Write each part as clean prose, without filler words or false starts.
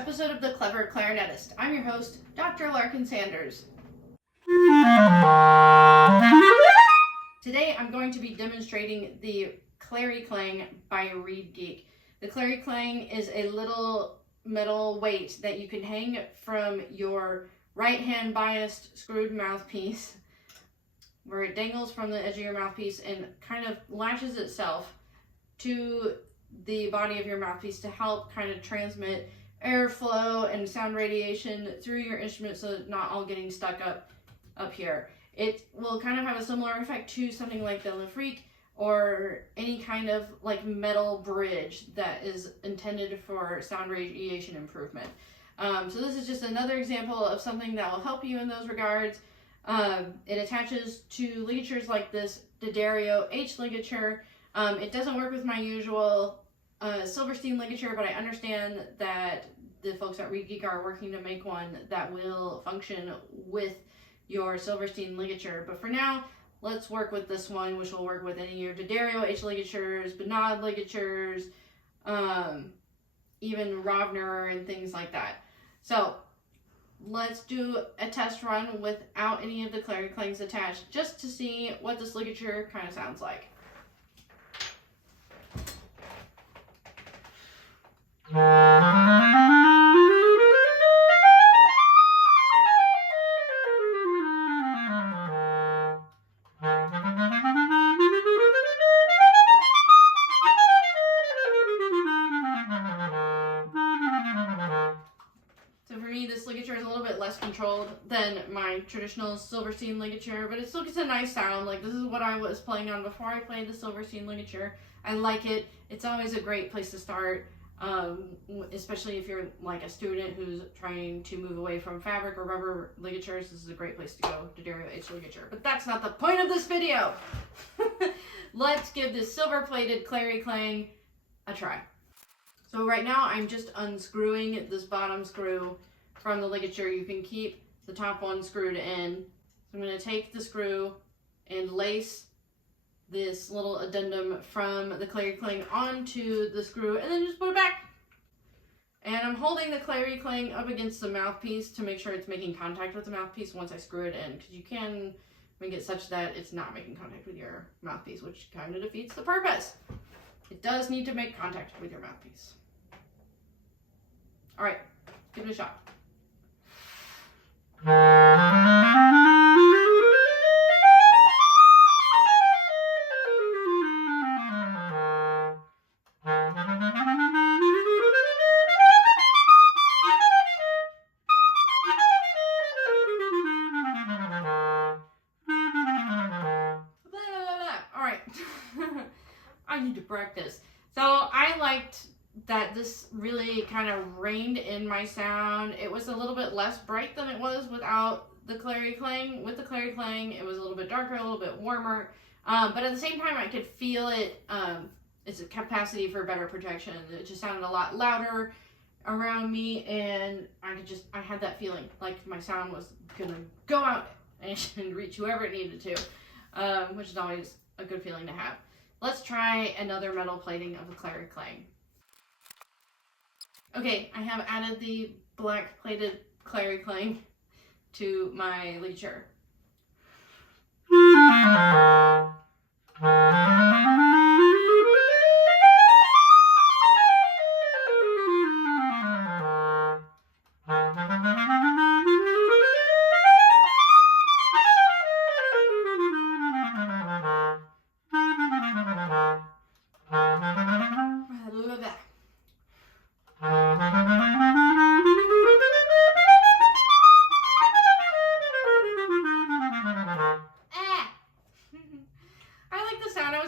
episode of The Clever Clarinetist. I'm your host, Dr. Larkin Sanders. Today I'm going to be demonstrating the clari-klang by ReedGeek. The clari-klang is a little metal weight that you can hang from your right hand biased screwed mouthpiece, where it dangles from the edge of your mouthpiece and kind of latches itself to the body of your mouthpiece to help kind of transmit airflow and sound radiation through your instrument so that it's not all getting stuck up here. It will kind of have a similar effect to something like the ligature or any kind of like metal bridge that is intended for sound radiation improvement. So this is just another example of something that will help you in those regards. It attaches to ligatures like this D'Addario H ligature. It doesn't work with my usual Silverstein ligature, but I understand that the folks at ReedGeek are working to make one that will function with your Silverstein ligature. But for now, let's work with this one, which will work with any of your D'Addario H ligatures, Bernard ligatures, even Rovner and things like that. So let's do a test run without any of the clari-klangs attached, just to see what this ligature kind of sounds like. So for me, this ligature is a little bit less controlled than my traditional Silverstein ligature, but it still gets a nice sound. Like, this is what I was playing on before I played the Silverstein ligature. I like it. It's always a great place to start, especially if you're like a student who's trying to move away from fabric or rubber ligatures. This is a great place to go, D'Addario H ligature. But that's not the point of this video. Let's give this silver-plated clari-klang a try. So right now I'm just unscrewing this bottom screw from the ligature. You can keep the top one screwed in. So I'm going to take the screw and lace this little addendum from the clari-klang onto the screw and then just put it back. And I'm holding the clari-klang up against the mouthpiece to make sure it's making contact with the mouthpiece once I screw it in, because you can make it such that it's not making contact with your mouthpiece, which kind of defeats the purpose. It does need to make contact with your mouthpiece. All right, give it a shot. All right, I need to practice. So I liked that this really kind of reined in my sound. It was a little bit less bright than it was without the clari-klang. With the clari-klang, it was a little bit darker, a little bit warmer, but at the same time I could feel it, its capacity for better protection. It just sounded a lot louder around me, and I had that feeling like my sound was gonna go out and reach whoever it needed to, which is always a good feeling to have. Let's try another metal plating of the clari-klang. Okay, I have added the black plated clari-klang to my ligature. I love that.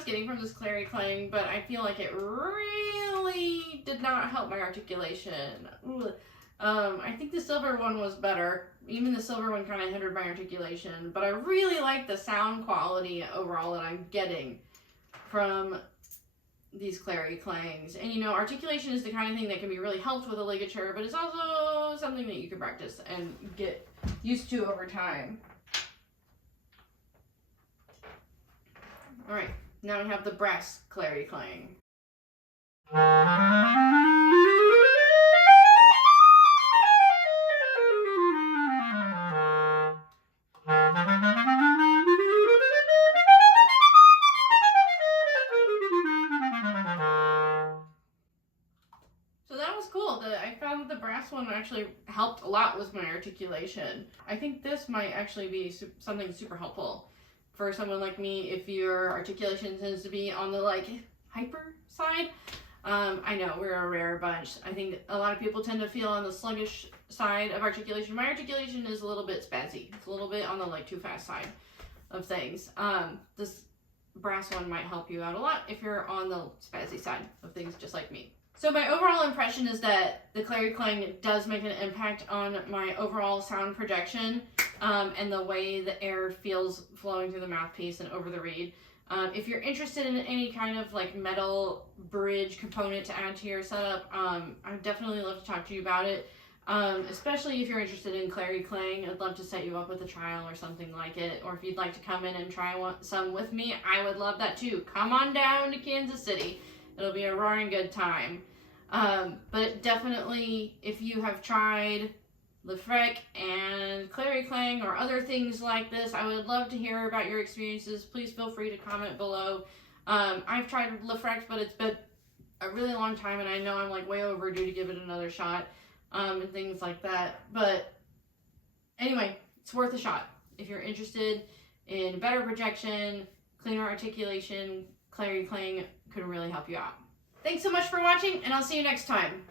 Getting from this clari-klang, but I feel like it really did not help my articulation. I think the silver one was better. Even the silver one kind of hindered my articulation, but I really like the sound quality overall that I'm getting from these clari-klangs. And you know, articulation is the kind of thing that can be really helped with a ligature, but it's also something that you can practice and get used to over time. All right. Now we have the brass clari-klang. So that was cool. I found that the brass one actually helped a lot with my articulation. I think this might actually be something super helpful for someone like me if your articulation tends to be on the like hyper side. I know we're a rare bunch. I think a lot of people tend to feel on the sluggish side of articulation. My articulation is a little bit spazzy. It's a little bit on the like too fast side of things. This brass one might help you out a lot if you're on the spazzy side of things, just like me. So my overall impression is that the clari-klang does make an impact on my overall sound projection and the way the air feels flowing through the mouthpiece and over the reed. If you're interested in any kind of like metal bridge component to add to your setup, I'd definitely love to talk to you about it. Especially if you're interested in clari-klang, I'd love to set you up with a trial or something like it. Or if you'd like to come in and try some with me, I would love that too. Come on down to Kansas City. It'll be a roaring good time. But definitely, if you have tried Lefrec and clari-klang or other things like this, I would love to hear about your experiences. Please feel free to comment below. I've tried Lefrec, but it's been a really long time, and I know I'm like way overdue to give it another shot, and things like that. But anyway, it's worth a shot. If you're interested in better projection, cleaner articulation, clari-klang could really help you out. Thanks so much for watching, and I'll see you next time.